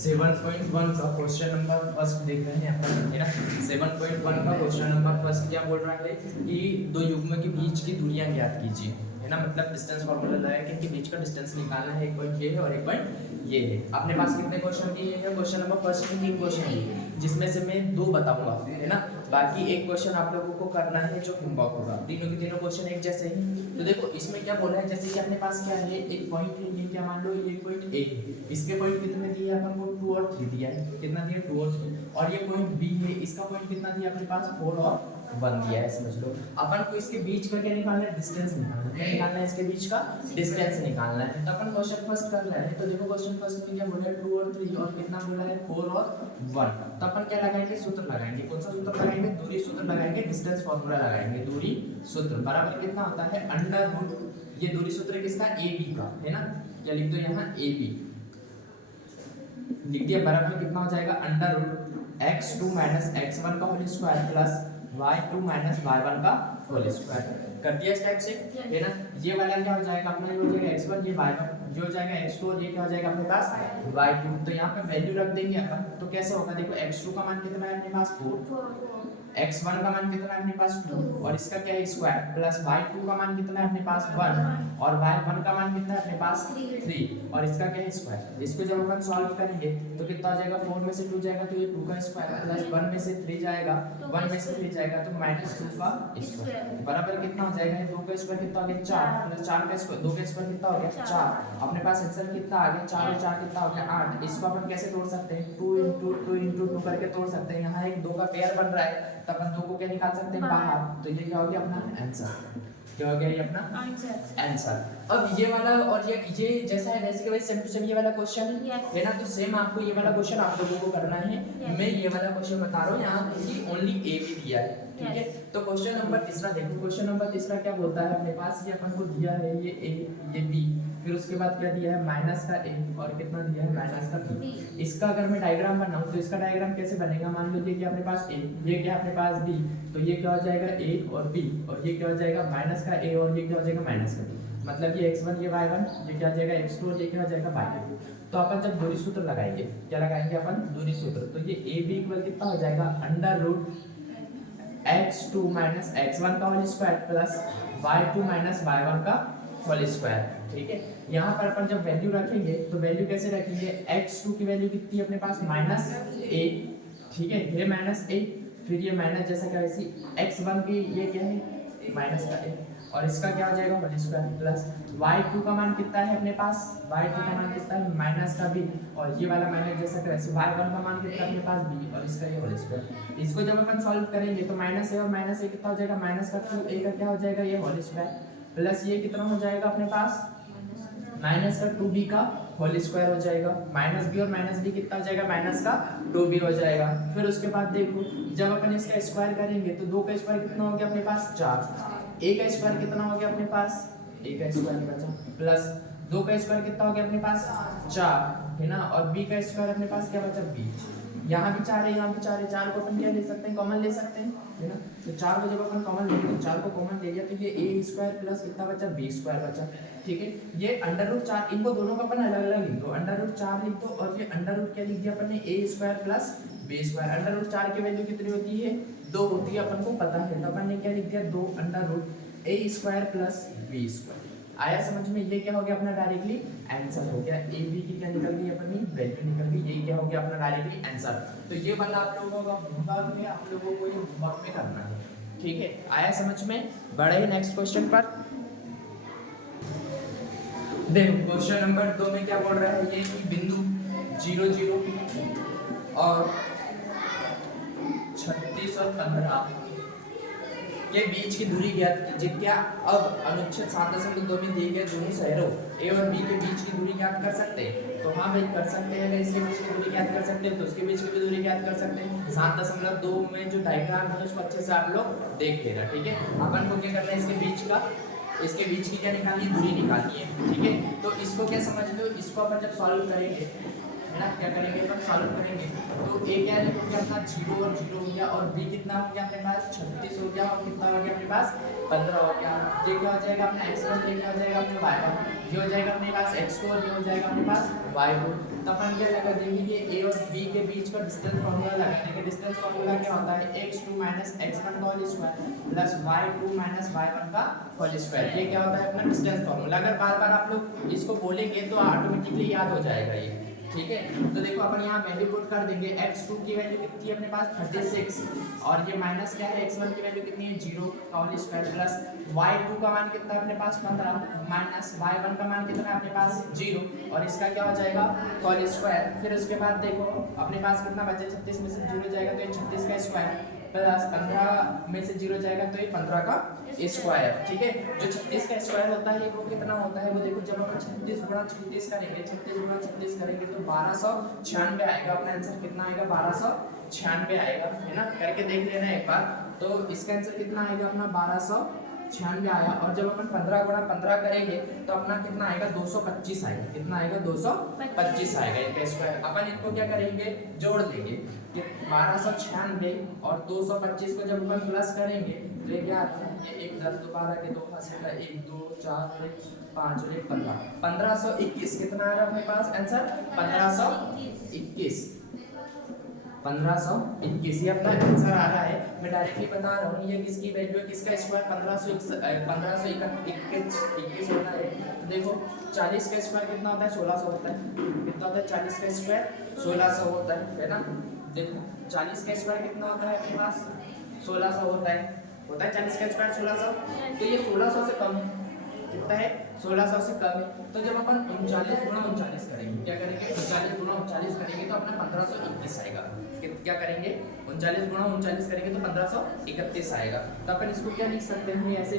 7.1 का question number first देख रहे हैं अपन, है ना। 7.1 का क्वेश्चन नंबर फर्स्ट क्या बोल रहा है कि दो युग्म के बीच की दूरियां ज्ञात कीजिए, है ना। मतलब डिस्टेंस फार्मूला लगाया कि इनके बीच का डिस्टेंस निकालना है। एक पॉइंट ये है और एक पॉइंट ये है। अपने पास कितने क्वेश्चन दिए हैं? क्वेश्चन नंबर फर्स्ट में 3 क्वेश्चन दिए, जिसमें से मैं 2 बताऊंगा, है ना। बाकी एक क्वेश्चन आप लोगों को करना है जो होमवर्क होगा। तीनों के तीनों क्वेश्चन एक जैसे ही। तो देखो इसमें क्या बोला है, जैसे कि अपने पास क्या है, एक पॉइंट है, ये क्या मान लो, ये पॉइंट ए है। इसके पॉइंट कितने दिए अपन को? 2 और 3 दिया है। कितना दिया? 2 और 3। और ये पॉइंट बी है, इसका पॉइंट कितना दिया अपने पास? 4 और 1 दिया है, समझ लो। अपन को इसके बीच का क्या निकालना है? डिस्टेंस निकालना है। क्या निकालना है? इसके बीच का डिस्टेंस निकालना है। तो अपन क्वेश्चन फर्स्ट कर रहे हैं। तो देखो क्वेश्चन फर्स्ट में क्या बोला है? 2 और 3 और कितना बोला है? 4 और 1। तो अपन क्या लगाएंगे? सूत्र लगाएंगे। कौन सा सूत्र लगाएंगे? दूरी सूत्र लगाएंगे, डिस्टेंस फार्मूला लगाएंगे। दूरी सूत्र बराबर कितना होता है? अंडर रूट, ये दूरी सूत्र किसका? ए बी का, है ना। क्या लिख दो यहाँ? ए बी लिख दिया। बराबर कितना हो जाएगा? Under root x2 minus x1 का whole square plus y2 minus y1 का होल स्क्वायर। कर दिया इस टाइप से, है ना। ये वाला क्या हो जाएगा अपना? ये हो जाएगा x1, ये y1, ये हो जाएगा x2 और ये क्या हो जाएगा अपने पास? y2। तो यहाँ पे वैल्यू रख देंगे अपन। तो कैसे होगा? देखो x2 का मान कितना है अपने पास? 4, x1 का मान कितना है अपने पास? 2 और इसका क्या है? स्क्वायर प्लस y2 का मान कितना है अपने पास? 1 और y1 का मान कितना है अपने पास? 3 और इसका क्या है? स्क्वायर। इसको जब अपन सॉल्व करेंगे तो कितना आ जाएगा? 4 में से 2 जाएगा तो ये 2 का स्क्वायर प्लस 1 में से 3 जाएगा, 1 में से 3 जाएगा तो -2 का स्क्वायर बराबर कितना हो जाएगा? 2 का स्क्वायर कितना हो गया? 4 प्लस 4 का स्क्वायर, 2 का स्क्वायर कितना हो गया? 4। अपने पास आंसर कितना आ गया? 4 और 4 कितना हो गया? 8। इसको अपन कैसे तोड़ सकते हैं? 2 * 2 * 2 करके तोड़ सकते हैं। यहाँ एक 2 का पेयर बन रहा है तो अपन 2 को क्या निकाल सकते हैं? बाहर। तो ये क्या हो गया अपना आंसर? क्या हो गया ये अपना आंसर? अब ये वाला और ये जैसा है वैसे के वैसे सेम टू सेम ये वाला क्वेश्चन है ना। तो सेम आपको ये वाला क्वेश्चन आप लोगों को करना है। मैं ये वाला क्वेश्चन बता रहा हूँ, यहाँ पे ओनली ए भी दिया है, ठीक है। तो क्वेश्चन नंबर तीसरा देखो। क्वेश्चन नंबर तीसरा क्या बोलता है अपने पास? ये अपन को दिया है ये ए, ये बी, फिर उसके बाद क्या दिया है? माइनस का ए और कितना दिया है? माइनस का बी। इसका अगर मैं डायग्राम बनाऊं तो इसका डायग्राम कैसे बनेगा? मान लो ये क्या अपने पास? ए, ये क्या अपने पास? बी। तो ये क्या हो जाएगा? ए और बी और ये क्या हो जाएगा? माइनस का ए और ये क्या हो जाएगा? माइनस का बी। मतलब ये x1, ये y1, ये क्या हो जाएगा? x2 और ये क्या हो जाएगा? y2। तो अपन जब दूरी सूत्र लगाएंगे, क्या लगाएंगे अपन? दूरी सूत्र। तो ये ए बी इक्वल कितना हो जाएगा? Under root x2 minus x1 का whole square plus y2 minus y1 का होल स्क्वायर, ठीक है। यहाँ पर अपन जब वैल्यू रखेंगे तो वैल्यू कैसे रखेंगे? x2 की वैल्यू कितनी है अपने पास? -a, ठीक है। ये -a, फिर ये माइनस जैसा क्या वैसी x1 की ये क्या है? माइनस का a और इसका क्या हो जाएगा? होल स्क्वायर प्लस y2 का मान कितना है अपने पास? y2 का मान कितना है? माइनस का b और ये वाला माइनस जैसा क्या वैसे y1 का मान कितना है अपने पास? b और इसका ये होल स्क्वायर। इसको जब अपन सॉल्व करेंगे तो माइनस a और माइनस a कितना हो जाएगा? माइनस का 2a का क्या हो जाएगा? ये होल स्क्वायर प्लस ये कितना हो जाएगा अपने पास? माइनस का 2b का होल स्क्वायर हो जाएगा। माइनस बी और माइनस बी कितना हो जाएगा? माइनस का 2b हो जाएगा। फिर उसके बाद देखो जब अपन इसका स्क्वायर करेंगे तो 2 का स्क्वायर कितना हो गया अपने पास? 4। a का स्क्वायर कितना हो गया अपने पास? a का स्क्वायर बचा प्लस 2 का स्क्वायर कितना हो गया अपने पास? 4, है ना। और b का स्क्वायर अपने पास क्या बचा? b। यहाँ भी 4 है, यहाँ भी 4 है। 4 को अपन क्या ले सकते हैं? कॉमन ले सकते हैं, है ना। तो 4 को जब अपन कॉमन लेंगे तो 4 को कॉमन ले लिया तो ये a स्क्वायर प्लस कितना बचा? b स्क्वायर बचा, ठीक है। ये अंडर रूट 4, इनको दोनों का अपन अलग अलग लिख दो। अंडर रूट 4 लिख दो और ये अंडर रूट क्या लिख दिया अपन ने? a square plus b square. Under root 4 की वैल्यू कितनी होती है? 2 होती है, अपन को पता है। तो अपन ने क्या लिख दिया? 2 under root a square plus b square. आया समझ में? ये क्या हो गया अपना? डायरेक्टली आंसर हो गया। ए बी की क्या निकल गई अपनी? वैल्यू निकल गई। ये क्या हो गया अपना? Directly answer. तो ये वाला आप लोगों का होमवर्क में आप लोगों को ये होमवर्क में करना है, ठीक है। आया समझ में? बढ़े नेक्स्ट क्वेश्चन पर। देखो क्वेश्चन नंबर 2 में क्या बोल रहा है? ये कि बिंदु 0 0 और 36 और 15 के बीच की दूरी ज्ञात कीजिए। क्या अब अनुच्छेद 7.2 में दिए गए दोनों शहरों ए और बी के बीच की दूरी ज्ञात कर सकते हैं? तो हाँ भाई कर सकते हैं। अगर इसके बीच की दूरी ज्ञात कर सकते हैं तो उसके बीच की भी दूरी ज्ञात कर सकते हैं। 7.2 में जो डायग्राम है उसको अच्छे से आप लोग देख लेना, ठीक है। अपन को क्या करना है? इसके बीच की क्या निकालनी? दूरी निकालनी है, ठीक है। तो इसको क्या समझ लो, इसको अपन जब सॉल्व करेंगे है ना। क्या करेंगे अपन सॉल्व करेंगे तो a क्या है देखो क्या अपना 0 और 0 हो गया और b कितना हो गया अपने पास 36 हो गया और कितना हो गया अपने पास 15 हो गया। ये क्या हो जाएगा अपना x1, ये क्या हो जाएगा अपना y1, ये हो जाएगा अपने पास x2 और ये हो जाएगा अपने पास y2। तो अपन क्या लगा देंगे कि a और b के बीच का डिस्टेंस फार्मूला लगा देंगे। डिस्टेंस फार्मूला क्या होता है x2 x1 का whole square plus y2 y1 का होल स्क्वायर। ये क्या होता है अपना डिस्टेंस फार्मूला। अगर बार बार आप लोग इसको बोलेंगे तो ऑटोमेटिकली याद हो जाएगा ये, ठीक है। तो देखो अपन यहाँ वैल्यू पुट कर देंगे। x2 की वैल्यू कितनी है अपने पास 36 और ये माइनस क्या है x1 की वैल्यू कितनी है 0 का होल स्क्वायर प्लस y2 का मान कितना है अपने पास 15 माइनस y1 का मान कितना है अपने पास 0 और इसका क्या हो जाएगा होल स्क्वायर। फिर उसके बाद देखो अपने पास कितना बचे 36 में से 0 जाएगा तो ये 36 का स्क्वायर प्लस 15 में से 0 जाएगा तो ये 15 का स्क्वायर, ठीक है। जो 36 का स्क्वायर होता है वो कितना होता है वो देखो जब हम 36 गुणा 36 करेंगे 36 गुणा 36 करेंगे तो 1296 आएगा। अपना आंसर कितना आएगा 1296 आएगा, है ना। करके देख लेना एक बार। तो इसका आंसर कितना आएगा अपना 1296 आया। और जब अपन 15 गुणा 15 करेंगे तो अपना कितना आएगा 225 आएगा। कितना आएगा 225 आएगा इनका स्क्वायर। अपन इनको क्या करेंगे जोड़ देंगे कि 1296 और 225 को जब अपन प्लस करेंगे तो ये क्या आता है ये 1 10 12 के 2 हासिल का 1 2 4 5 और 1 15 1521 कितना आ रहा है अपने पास आंसर 1521 1521 ये अपना आंसर आ रहा है। मैं डायरेक्टली बता रहा हूँ ये किसकी वैल्यू है किसका स्क्वायर 1521 होता है। तो देखो 40 का स्क्वायर कितना होता है 1600 होता है। कितना होता है 40 का स्क्वायर 1600 होता है ना। देखो 40 का स्क्वायर कितना होता है अपने पास 1600 होता है 40 का स्क्वायर 1600। तो ये 1600 से कम है, कितना है 1600 से कम है। तो जब अपन 39 गुणा 39 करेंगे क्या करेंगे 39 गुणा 39 करेंगे तो अपना 1521 आएगा। क्या करेंगे 39 गुणा 39 करेंगे तो 1531 आएगा। तो अपन इसको क्या लिख सकते हैं ऐसे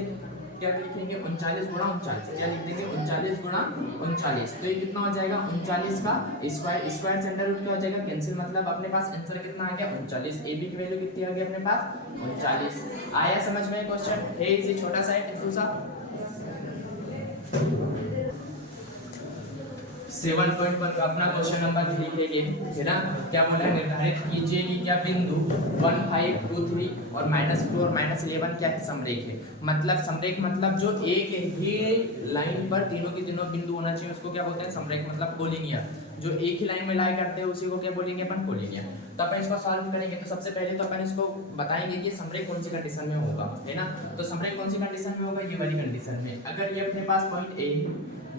क्या लिखेंगे 39 गुणा 39 क्या लिख देंगे 39 गुणा 39। तो ये कितना हो जाएगा 39 का स्क्वायर स्क्वायर से अंडर रूट क्या हो जाएगा कैंसिल मतलब अपने पास आंसर कितना आ गया 39। ए बी की वैल्यू कितनी आ गई अपने पास 39। आया समझ में क्वेश्चन है इजी छोटा सा है टिप्पू सा। 7.1 का अपना क्वेश्चन नंबर 3 है ये, है ना। क्या बोला है निर्धारित कीजिए कि क्या बिंदु 1 5 2 3 और -2 और -11 क्या है समरेख है। मतलब समरेख मतलब जो एक ही लाइन पर तीनों के तीनों बिंदु होना चाहिए उसको क्या बोलते हैं समरेख मतलब कोलिनियर। जो एक ही लाइन में लाया करते हैं उसी को क्या बोलेंगे अपन कोलिनियर। तो अपन इसको सॉल्व करेंगे तो सबसे पहले तो अपन इसको बताएंगे कि समरेख कौन सी कंडीशन में होगा, है ना। तो समरेख कौन सी कंडीशन में होगा ये वाली कंडीशन में अगर ये अपने पास पॉइंट ए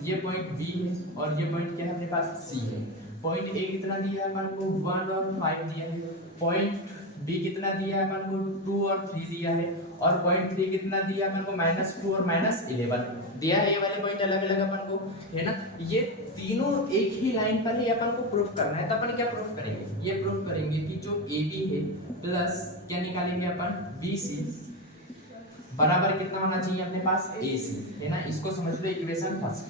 ये पॉइंट बी है और ये पॉइंट क्या है अपने पास सी है। पॉइंट ए कितना दिया है अपन को 1 और 5 दिया है। पॉइंट बी कितना दिया है अपन को 2 और 3 दिया है और पॉइंट 3 कितना दिया है अपन को -2 और -11 दिया है। ये वाले पॉइंट अलग अलग अपन को, है ना। ये तीनों एक ही लाइन पर ही अपन को प्रूफ करना है। तो अपन क्या प्रूफ करेंगे ये प्रूफ करेंगे कि जो ए बी है प्लस क्या निकालेंगे अपन बी सी बराबर कितना होना चाहिए अपने पास ए सी, है ना। इसको समझ लो इक्वेशन फर्स्ट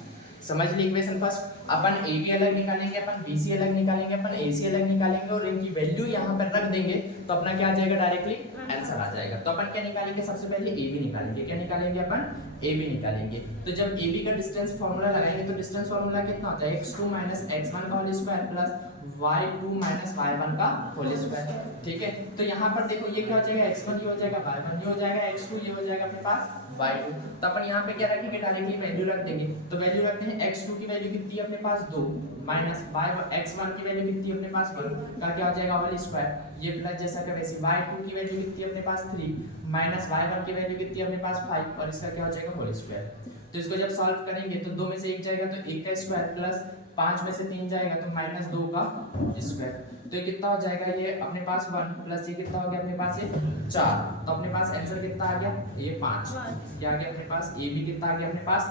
समझ ली इक्वेशन फर्स्ट। अपन ए बी अलग निकालेंगे अपन बी सी अलग निकालेंगे अपन ए सी अलग निकालेंगे और इनकी वैल्यू यहाँ पर रख देंगे तो अपना क्या आ जाएगा डायरेक्टली आंसर आ जाएगा। तो अपन क्या निकालेंगे सबसे पहले ए बी निकालेंगे। क्या निकालेंगे अपन ए बी निकालेंगे। तो जब ए बी का डिस्टेंस फार्मूला लगाएंगे तो डिस्टेंस फार्मूला कितना होता है x2 x1 का whole square plus y2 y1 का होल स्क्वायर, ठीक है। तो यहाँ पर देखो ये क्या हो जाएगा x1 ये हो जाएगा y1 ये हो जाएगा x2 ये हो जाएगा अपने पास y2। तो अपन यहाँ पे क्या रखेंगे डायरेक्टली वैल्यू रख देंगे। तो वैल्यू रखते हैं x2 की वैल्यू कितनी है अपने पास 2 माइनस x1 की वैल्यू कितनी है अपने पास 1 का क्या हो जाएगा होल स्क्वायर ये प्लस जैसा का वैसे y2 की वैल्यू कितनी है अपने पास 3 माइनस y1 की वैल्यू कितनी है अपने पास 5 और इसका क्या हो जाएगा होल स्क्वायर। तो इसको जब सॉल्व करेंगे तो 2 में से 1 जाएगा तो 1 का स्क्वायर प्लस 5 में से 3 जाएगा तो -2 का स्क्वायर। तो ये कितना हो जाएगा ये अपने पास 1 प्लस ये कितना हो गया अपने पास ये 4। तो अपने पास आंसर कितना आ गया ये 5 क्या आ गया अपने पास ए बी कितना आ गया अपने पास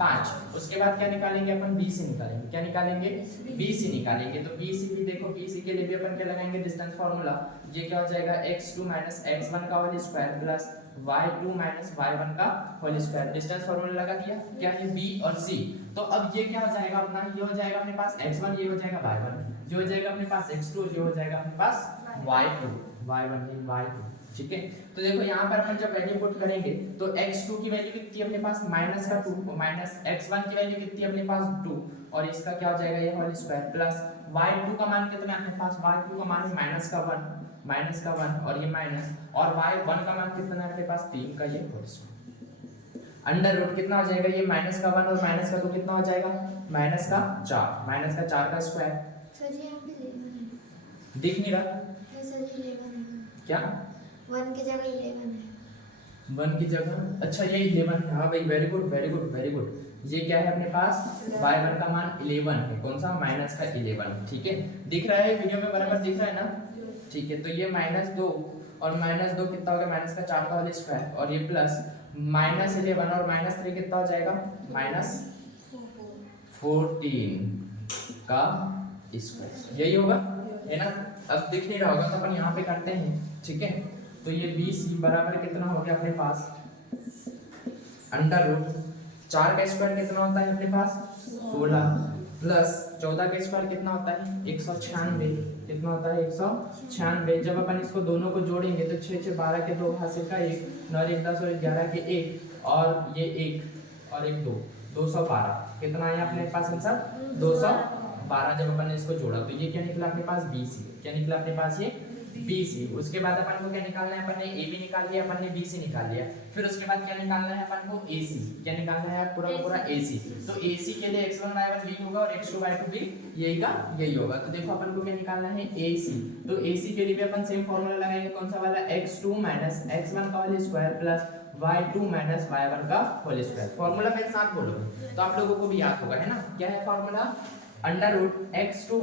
5। उसके बाद क्या निकालेंगे अपन बी सी निकालेंगे। क्या निकालेंगे बी सी निकालेंगे। तो बी सी भी देखो बी सी के लिए भी अपन क्या लगाएंगे डिस्टेंस फार्मूला। ये क्या हो जाएगा x2 x1 का whole square plus y2 y1 का होल स्क्वायर। डिस्टेंस फार्मूला लगा दिया क्या है b और c। तो अब ये क्या हो जाएगा अपना ये हो जाएगा अपने पास x1 ये हो जाएगा y1 ये हो जाएगा अपने पास x2 ये हो जाएगा अपने पास y2 y1 y2, ठीक है। तो देखो यहाँ पर अपन जब वैल्यू पुट करेंगे तो x2 की वैल्यू कितनी है अपने पास माइनस का 2 माइनस x1 की वैल्यू कितनी है अपने पास 2 और इसका क्या हो जाएगा ये होल स्क्वायर प्लस y2 का मान कितना है अपने पास y2 का मान है माइनस का 1 और ये माइनस और y1 का मान कितना है अपने पास 3 का ये होल स्क्वायर अंडर रूट कितना हो जाएगा ये माइनस का 1 और माइनस का 2 कितना हो जाएगा माइनस का 4 का स्क्वायर। सर जी यहाँ पे 11 है। दिख नहीं रहा है सर जी 11 है। क्या 1 की जगह 11 है। 1 की जगह अच्छा ये 11 है। हाँ भाई वेरी गुड। ये क्या है अपने पास y1 का मान 11 है। कौन सा माइनस का 11 ठीक है। दिख रहा है वीडियो में बराबर दिख रहा है ना ठीक है। तो ये -2 और -2 कितना हो गया माइनस का 4 का होल स्क्वायर और ये प्लस -11 और -3 कितना हो जाएगा -14 का स्क्वायर यही होगा है ना। अब दिख नहीं रहा होगा तो अपन यहाँ पे करते हैं ठीक है। तो ये BC बराबर कितना हो गया अपने पास अंडर रूट 4 का स्क्वायर कितना होता है अपने पास 16 प्लस 14 का स्क्वायर कितना होता है 196 कितना होता है 196। जब अपन इसको दोनों को जोड़ेंगे तो 6 6 12 के 2 हासिल का 1 9 1 10 और 11 के 1 और ये 1 और 1 2 212 कितना है अपने पास आंसर 212। जब अपन ने इसको जोड़ा तो ये क्या निकला अपने पास BC क्या निकला अपने पास ये BC। उसके बाद अपन को क्या निकालना है अपन ने AB निकाल लिया अपन ने BC निकाल लिया। फिर उसके बाद क्या निकालना है अपन को AC क्या निकालना है पूरा पूरा AC। तो AC के लिए x1 y1 b होगा और x2 y2 b यही होगा। तो देखो अपन को क्या निकालना है AC। तो AC के लिए भी अपन सेम फार्मूला लगाएंगे कौन सा वाला x2 x1 का whole square plus y2 y1 का होल स्क्वायर। फार्मूला मेरे साथ बोलोगे तो आप लोगों को भी याद होगा है ना। क्या है formula under root x2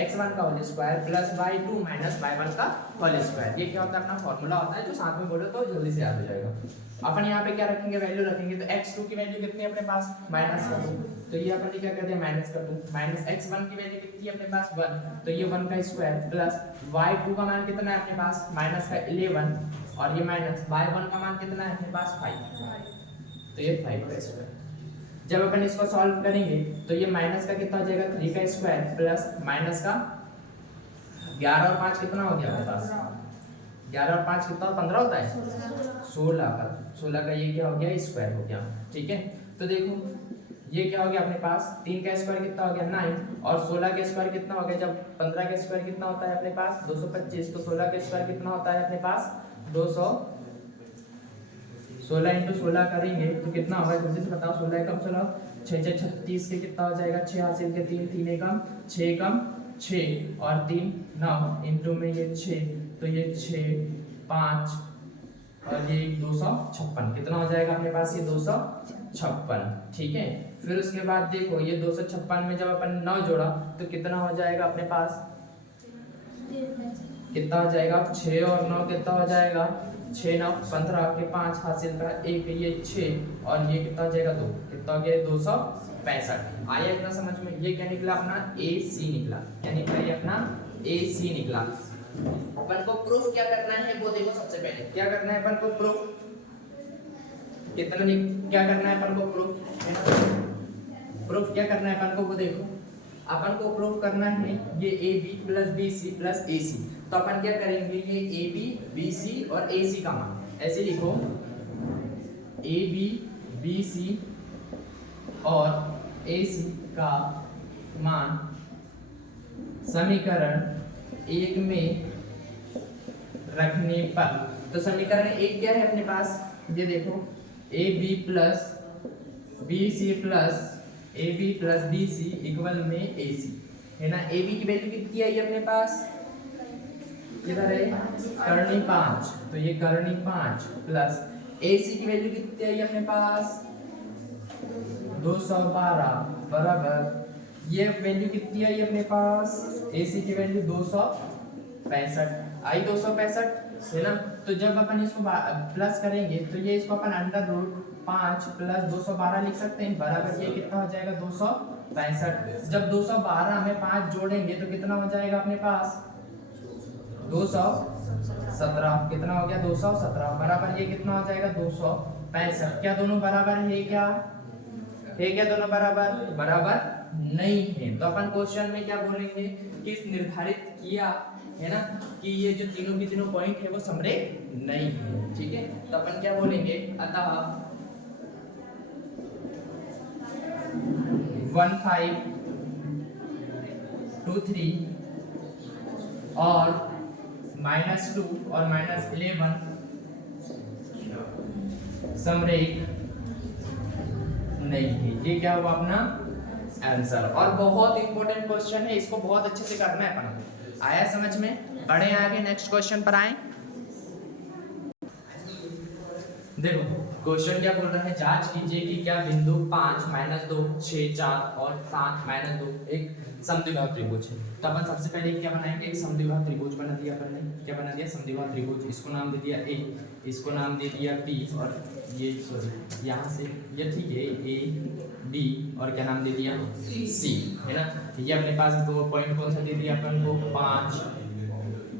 x1 का whole square plus y2 y1 का होल स्क्वायर। ये क्या होता है अपना फार्मूला होता है जो साथ में बोलो तो जल्दी से याद हो जाएगा। अपन यहाँ पे क्या रखेंगे वैल्यू रखेंगे तो x2 की वैल्यू कितनी है अपने पास -2 तो ये अपन ने क्या कर दिया -2 माइनस x1 की वैल्यू कितनी है अपने पास 1 तो ये 1 का स्क्वायर प्लस y2 का मान कितना है अपने पास -11 और ये माइनस y1 का मान कितना है अपने पास 5 तो ये 5 का स्क्वायर। जब अपन इसको सॉल्व करेंगे तो ये माइनस का कितना हो जाएगा 3 का स्क्वायर प्लस माइनस का 11 और 5 कितना हो गया अपने पास 11 और 5 कितना 15 होता है 16 का ये क्या हो गया स्क्वायर हो गया ठीक है। तो देखो ये क्या हो गया अपने पास 3 का स्क्वायर कितना हो गया 9 और 16 का स्क्वायर कितना हो गया जब 15 का स्क्वायर कितना होता है अपने पास 225 तो 16 का स्क्वायर कितना होता है अपने पास 200 16 × 16 करेंगे तो कितना होगा जल्दी से बताओ 16 कम 16 6 6 36 के कितना हो जाएगा 6 हासिल के 3 3 एकम 6 एकम 6 और 3 9 इंटू में ये 6 तो ये 6 5 और ये 256 कितना हो जाएगा अपने पास ये 256 ठीक है। फिर उसके बाद देखो ये 256 में जब अपन 9 जोड़ा तो कितना हो जाएगा अपने पास कितना हो जाएगा 6 और 9 कितना हो जाएगा 6 9 15 के 5 हासिल का 1 ये 6 और ये कितना हो जाएगा 2 कितना हो गया 265। आया इतना समझ में। ये क्या निकला अपना AC निकला क्या निकला ये अपना AC निकला। अपन को प्रूफ क्या करना है वो देखो सबसे पहले क्या करना है अपन को प्रूफ क्या करना है अपन को प्रूफ क्या करना है अपन को वो देखो अपन को प्रूफ करना है ये AB plus BC plus AC। तो अपन क्या करेंगे ये AB BC और AC का मान ऐसे लिखो AB BC और AC का मान समीकरण 1 में रखने पर। तो समीकरण 1 क्या है अपने पास ये देखो AB प्लस BC इक्वल में AC है ना। AB की वैल्यू कितनी आई अपने पास किधर है करनी 5 तो ये करनी 5 प्लस AC की वैल्यू कितनी आई अपने पास 212 बराबर ये वैल्यू कितनी आई अपने पास AC की वैल्यू 265 आई 265 है ना। तो जब अपन इसको प्लस करेंगे तो ये इसको अपन अंडर रूट 5 प्लस 212 लिख सकते हैं बराबर ये कितना हो जाएगा 265। जब 212 में 5 जोड़ेंगे तो कितना हो जाएगा अपने पास 217 कितना हो गया 217 बराबर ये कितना हो जाएगा 265। क्या दोनों बराबर है क्या है क्या दोनों बराबर? बराबर नहीं है। तो अपन क्वेश्चन में क्या बोलेंगे कि निर्धारित किया है ना कि ये जो तीनों के तीनों पॉइंट है वो समरेख नहीं है। ठीक है, तो अपन क्या बोलेंगे, अतः 1 5 2 3 और -2 और -11 समरेख नहीं है। ये क्या हुआ अपना आंसर। और बहुत इंपॉर्टेंट क्वेश्चन है, इसको बहुत अच्छे से करना है अपन को। आया समझ में? बढ़े आगे, नेक्स्ट क्वेश्चन पर आए। देखो क्वेश्चन क्या बोल रहा है, जांच कीजिए कि क्या बिंदु 5 -2 6 4 और 7 -2 एक समद्विबाहु त्रिभुज है। तो अपन सबसे पहले क्या बनाएंगे, एक समद्विबाहु त्रिभुज बना दिया अपन ने। क्या बना दिया? समद्विबाहु त्रिभुज। इसको नाम दे दिया ए, इसको नाम दे दिया बी, और ये सॉरी यहाँ से ये ठीक है ए बी, और क्या नाम दे दिया सी, है ना। ये अपने पास दो पॉइंट कौन सा दे दिया अपन को, 5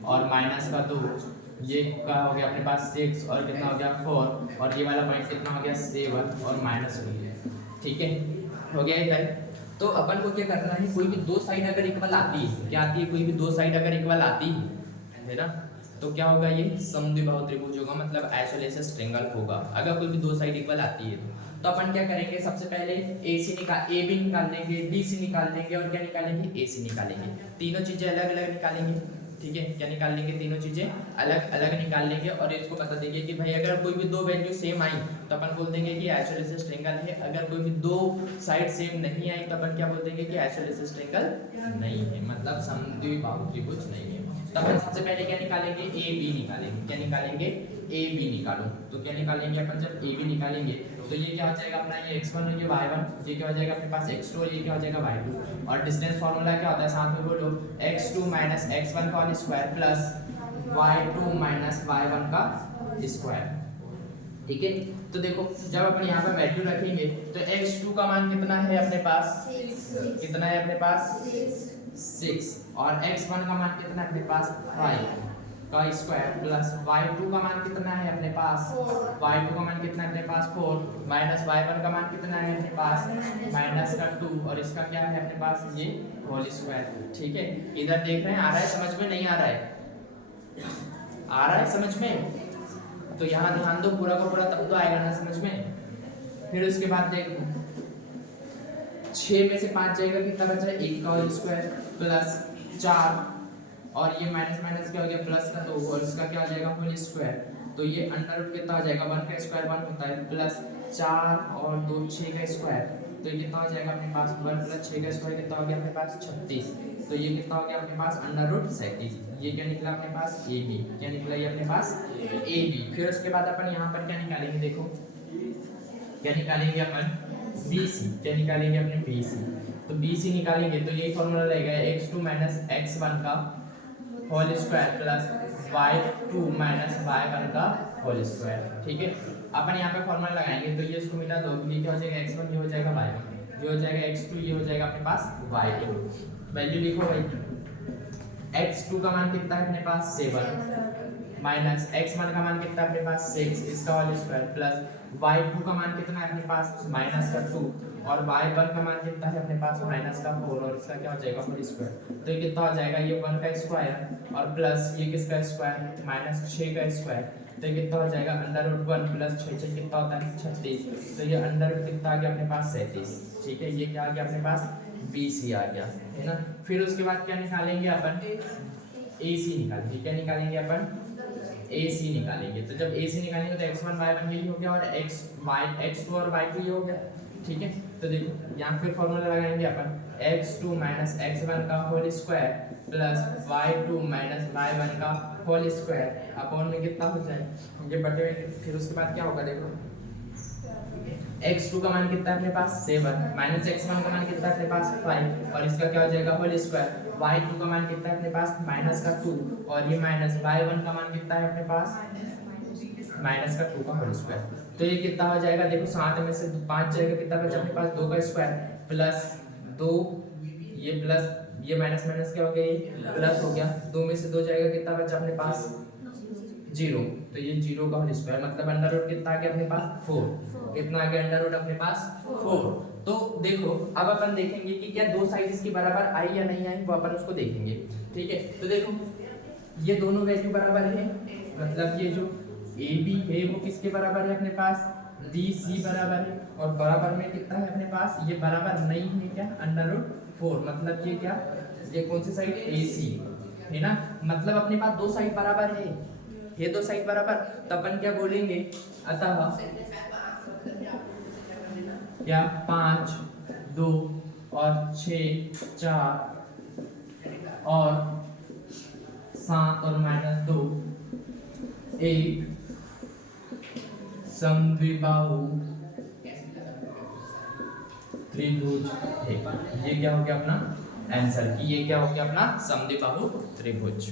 और -2, ये क्या हो गया अपने पास 6 और कितना हो गया 4, और ये वाला पॉइंट कितना हो गया 7 और -1। ठीक है, हो गया इधर। तो अपन को क्या करना है, कोई भी दो साइड अगर इक्वल आती है, क्या आती है, कोई भी दो साइड अगर इक्वल आती है ना, तो क्या होगा, ये समद्विबाहु त्रिभुज होगा, मतलब आइसोसेलेस ट्रायंगल होगा अगर कोई भी दो साइड इक्वल आती है। तो अपन क्या करेंगे, सबसे पहले ए बी निकाल लेंगे, डी सी निकाल लेंगे, और क्या निकालेंगे, ए सी निकालेंगे। तीनों चीजें अलग अलग निकालेंगे। ठीक है, क्या निकाल लेंगे, तीनों चीजें अलग अलग निकाल लेंगे, और इसको बता देंगे कि भाई अगर कोई भी दो वैल्यू सेम आई तो अपन बोल देंगे कि आइसोसेलेस ट्रायंगल है। अगर कोई भी दो साइड सेम नहीं आई तो अपन क्या बोल देंगे कि आइसोसेलेस ट्रायंगल नहीं है, मतलब समद्विबाहु त्रिभुज नहीं है। तो अपन सबसे पहले क्या निकालेंगे, ए बी निकालेंगे। क्या निकालेंगे, ए बी निकालो। तो क्या निकालेंगे अपन, जब ए बी निकालेंगे तो ये क्या हो जाएगा अपना, ये x1 और ये y1, ये क्या हो जाएगा अपने पास x2 और ये क्या हो जाएगा y2। और डिस्टेंस फार्मूला क्या होता है, साथ में बोलो, x2 - x1 का whole square plus y2 - y1 का स्क्वायर। ठीक है, तो देखो जब अपन यहाँ पे वैल्यू रखेंगे तो x2 का मान कितना है अपने पास, कितना है अपने पास 6, और x1 का मान कितना है अपने पास 5 का स्क्वायर प्लस y2 का मान कितना है अपने पास, y2 का मान कितना है अपने पास 4, माइनस y1 का मान कितना है अपने पास -2, और इसका क्या है अपने पास ये होल स्क्वायर। ठीक है, इधर देख रहे हैं, आ रहा है समझ में, नहीं आ रहा है, आ रहा है समझ में? तो यहाँ ध्यान दो पूरा का पूरा, तब तो आएगा ना समझ में। फिर उसके बाद देखो 6 में से 5 जाएगा, कितना बचा, 1 का होल स्क्वायर प्लस 4, और ये माइनस माइनस क्या हो गया प्लस का 2, और इसका क्या हो जाएगा होल स्क्वायर। तो ये अंडर रूट कितना हो जाएगा, 1 का स्क्वायर 1 होता है, प्लस 4 और 2 6 का स्क्वायर। तो ये कितना हो जाएगा अपने पास 1 + 6 का स्क्वायर कितना हो गया अपने पास 36। तो ये कितना हो गया अपने पास अंडर रूट 37। ये क्या निकला अपने पास ए बी, क्या निकला ये अपने पास ए बी। फिर उसके बाद अपन यहाँ पर क्या निकालेंगे, देखो क्या निकालेंगे अपन बी सी। क्या निकालेंगे अपने बी सी। तो बी सी निकालेंगे तो यही फॉर्मूला रहेगा x2 - x1 का whole square plus y2 - y1 का होल स्क्वायर। ठीक है, अपन यहाँ पे फॉर्मूला लगाएंगे तो ये इसको मिटा दो, ये क्या हो जाएगा x1, ये हो जाएगा y1, ये हो जाएगा x2, ये हो जाएगा अपने पास y2। वैल्यू लिखो भाई, x2 का मान कितना है अपने पास 7 माइनस x1 का मान कितना है अपने पास 6, इसका होल स्क्वायर प्लस y2 का मान कितना है अपने पास -2, और y1 का मान कितना है अपने पास -4, और इसका क्या हो जाएगा होल स्क्वायर। तो ये कितना हो जाएगा, ये 1 का स्क्वायर और प्लस ये किसका स्क्वायर -6 का स्क्वायर। तो ये कितना हो जाएगा √1 प्लस 6 कितना होता है 36। तो ये अंडर रूट कितना आ गया अपने पास 37। ठीक है, ये क्या आ गया अपने पास BC आ गया, है ना। फिर उसके बाद क्या निकालेंगे अपन, AC निकालेंगे। क्या निकालेंगे अपन, AC निकालेंगे। तो जब AC निकालेंगे तो x1 y1 यही हो गया, और x2 और y2 ये हो गया। ठीक है, तो देखो यहाँ पे फॉर्मूला लगाएंगे अपन, x2 - x1 का whole square plus y2 - y1 का होल स्क्वायर अपॉन में कितना हो जाए ये बटे में। फिर उसके बाद क्या होगा, देखो x2 का मान कितना है अपने पास 7 माइनस x1 का मान कितना है अपने पास 5, और इसका क्या हो जाएगा होल स्क्वायर। y2 का मान कितना है अपने पास -2, और ये माइनस y1 का मान कितना है अपने पास -2 का होल स्क्वायर। तो ये कितना हो जाएगा, देखो 7 में से 5 जाएगा, कितना बचा अपने पास 2 का स्क्वायर प्लस 2, ये प्लस ये माइनस माइनस क्या हो गया, ये प्लस हो गया। 2 में से 2 जाएगा, कितना बचा अपने पास 0। तो ये 0 का होल स्क्वायर, मतलब अंडर रूट कितना आ गया अपने पास 4। कितना आ गया अंडर रूट अपने पास 4। तो देखो अब अपन देखेंगे कि क्या दो साइड इसकी बराबर आई या नहीं आई, वो अपन उसको देखेंगे। ठीक है, तो देखो ये दोनों वैल्यू बराबर है, मतलब ये जो ए बी है वो किसके बराबर है अपने पास, डी सी बराबर है, और बराबर में कितना है अपने पास, ये बराबर नहीं है क्या, √4, मतलब ये क्या, ये कौन सी साइड, ए सी है ना, मतलब अपने पास दो साइड बराबर है दो साइड बराबर, तो अपन क्या बोलेंगे, अतः क्या 5 2 और 6 4 और 7 और -2 एक समद्विबाहु त्रिभुज है। ये क्या हो गया अपना आंसर, कि ये क्या हो गया अपना समद्विबाहु त्रिभुज।